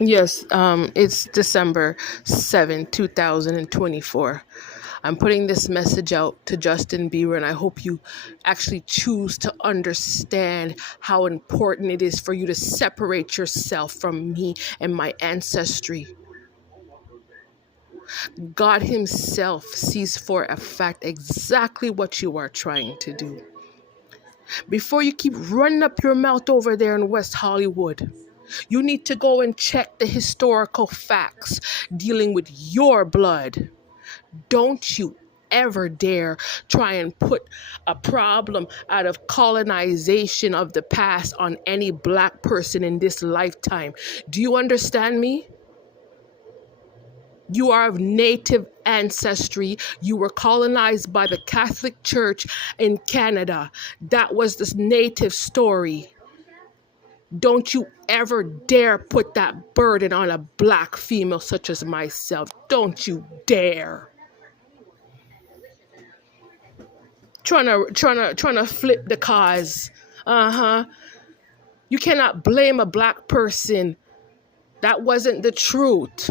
Yes, it's December 7th, 2024. I'm putting this message out to Justin Bieber, and I hope you actually choose to understand how important it is for you to separate yourself from me and my ancestry. God Himself sees for a fact exactly what you are trying to do. Before you keep running up your mouth over there in West Hollywood, you need to go and check the historical facts dealing with your blood. Don't you ever dare try and put a problem out of colonization of the past on any black person in this lifetime. Do you understand me? You are of native ancestry. You were colonized by the Catholic Church in Canada. That was this native story. Don't you ever dare put that burden on a black female such as myself. Don't you dare. Trying to flip the cause. Uh-huh. You cannot blame a black person. That wasn't the truth.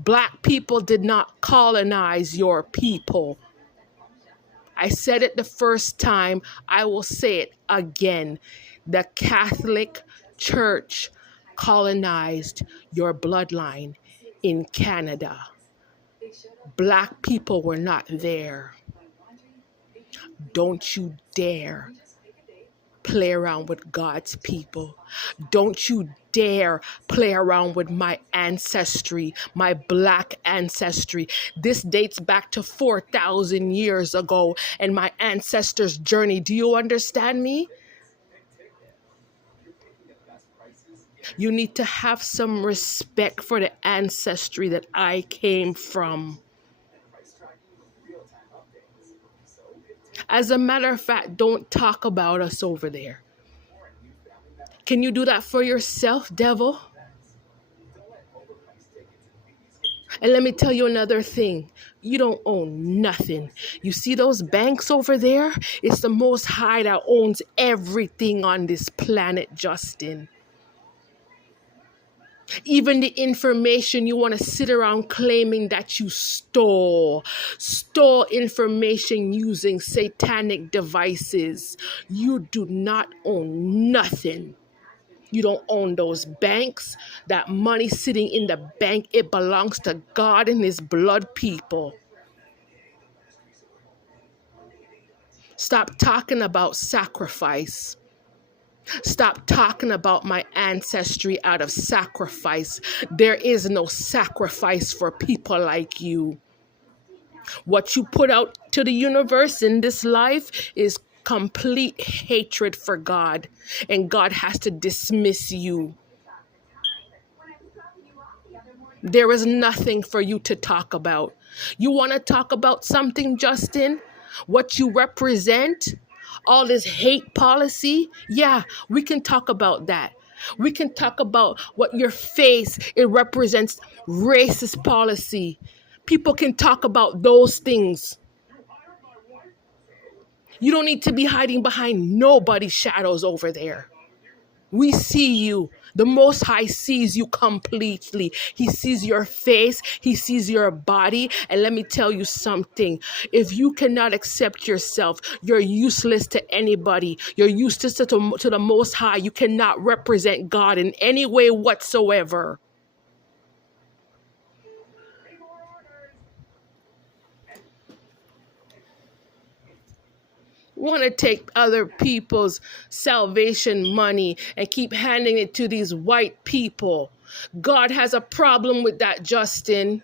Black people did not colonize your people. I said it the first time. I will say it again. The Catholic Church colonized your bloodline in Canada. Black people were not there. Don't you dare play around with God's people. Don't you dare play around with my ancestry, my black ancestry. This dates back to 4,000 years ago and my ancestors' journey. Do you understand me? You need to have some respect for the ancestry that I came from. As a matter of fact, don't talk about us over there. Can you do that for yourself, devil? And let me tell you another thing. You don't own nothing. You see those banks over there? It's the Most High that owns everything on this planet, Justin. Even the information you want to sit around claiming that you store information using satanic devices. You do not own nothing. You don't own those banks. That money sitting in the bank, it belongs to God and His blood people. Stop talking about sacrifice. Stop talking about my ancestry out of sacrifice. There is no sacrifice for people like you. What you put out to the universe in this life is complete hatred for God, and God has to dismiss you. There is nothing for you to talk about. You want to talk about something, Justin? What you represent? All this hate policy? Yeah, we can talk about that. We can talk about what your face, it represents racist policy. People can talk about those things. You don't need to be hiding behind nobody's shadows over there. We see you. The Most High sees you completely. He sees your face. He sees your body. And let me tell you something. If you cannot accept yourself, you're useless to anybody. You're useless to the Most High. You cannot represent God in any way whatsoever. Want to take other people's salvation money and keep handing it to these white people. God has a problem with that, Justin.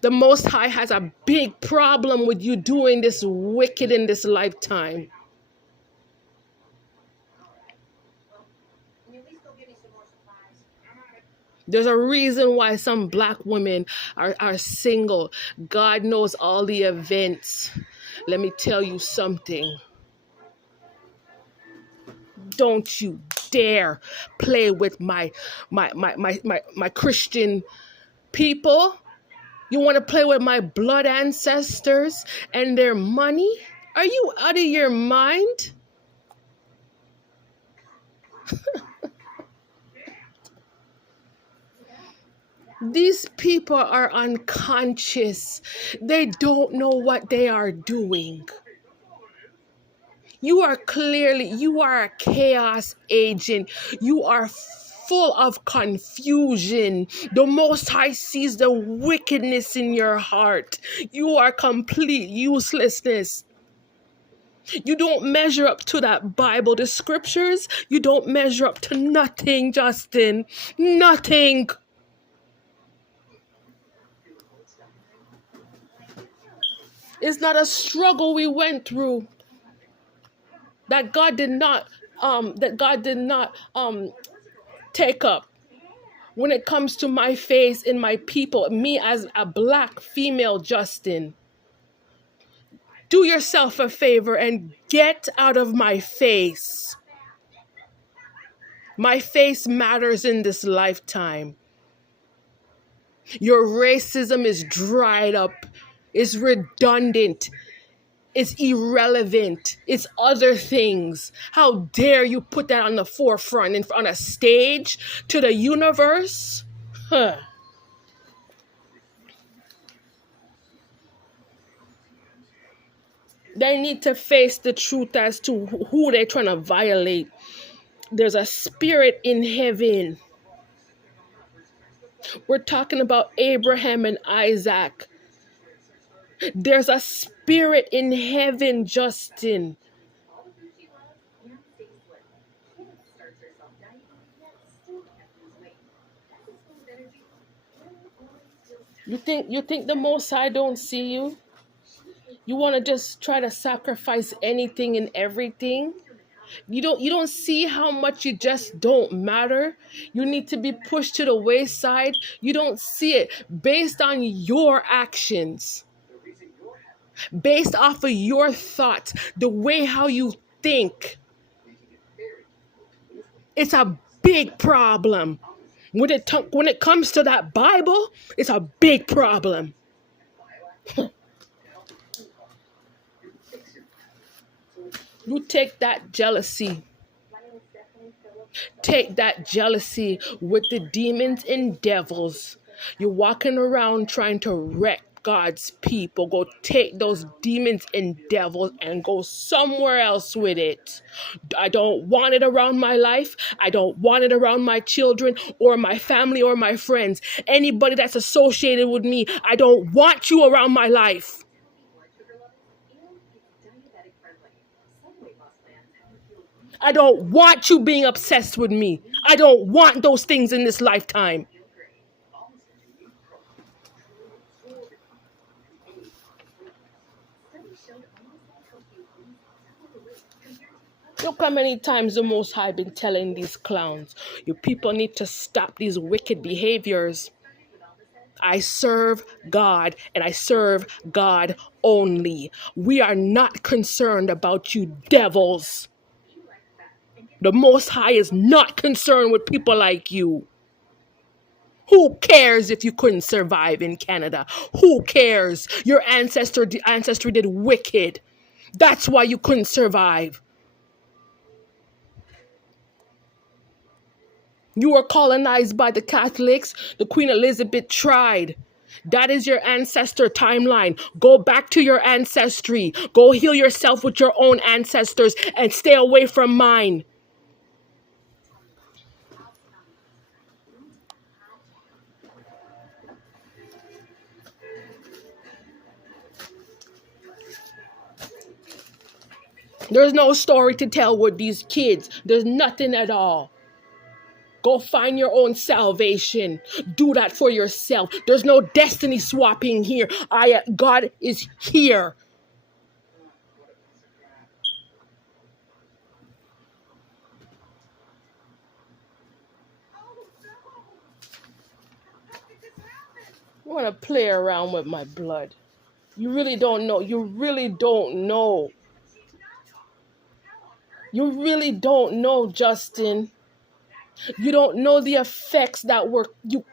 The Most High has a big problem with you doing this wicked in this lifetime. There's a reason why some black women are single. God knows all the events. Let me tell you something. Don't you dare play with my Christian people. You want to play with my blood ancestors and their money? Are you out of your mind? These people are unconscious. They don't know what they are doing. You are a chaos agent. You are full of confusion. The Most High sees the wickedness in your heart. You are complete uselessness. You don't measure up to that Bible, the scriptures. You don't measure up to nothing, Justin. Nothing. It's not a struggle we went through that God did not take up. When it comes to my face and my people, me as a black female, Justin, do yourself a favor and get out of my face. My face matters in this lifetime. Your racism is dried up, it's redundant, it's irrelevant, it's other things. How dare you put that on the forefront, on a stage to the universe? Huh. They need to face the truth as to who they're trying to violate. There's a spirit in heaven. We're talking about Abraham and Isaac. There's a spirit in heaven, Justin. You think the Most High don't see you? You want to just try to sacrifice anything and everything? You don't see how much you just don't matter. You need to be pushed to the wayside. You don't see it based on your actions, based off of your thoughts, the way how you think. It's a big problem. When it comes to that Bible, it's a big problem. You take that jealousy. Take that jealousy with the demons and devils. You're walking around trying to wreck God's people. Go take those demons and devils and go somewhere else with it. I don't want it around my life. I don't want it around my children or my family or my friends. Anybody that's associated with me, I don't want you around my life. I don't want you being obsessed with me. I don't want those things in this lifetime. Look how many times the Most High been telling these clowns, you people need to stop these wicked behaviors. I serve God and I serve God only. We are not concerned about you devils. The Most High is not concerned with people like you. Who cares if you couldn't survive in Canada? Who cares? Your ancestry did wicked. That's why you couldn't survive. You were colonized by the Catholics. The Queen Elizabeth tried. That is your ancestor timeline. Go back to your ancestry. Go heal yourself with your own ancestors and stay away from mine. There's no story to tell with these kids. There's nothing at all. Go find your own salvation. Do that for yourself. There's no destiny swapping here. God is here. You want to play around with my blood. You really don't know. You really don't know. You really don't know, Justin. You don't know the effects that were you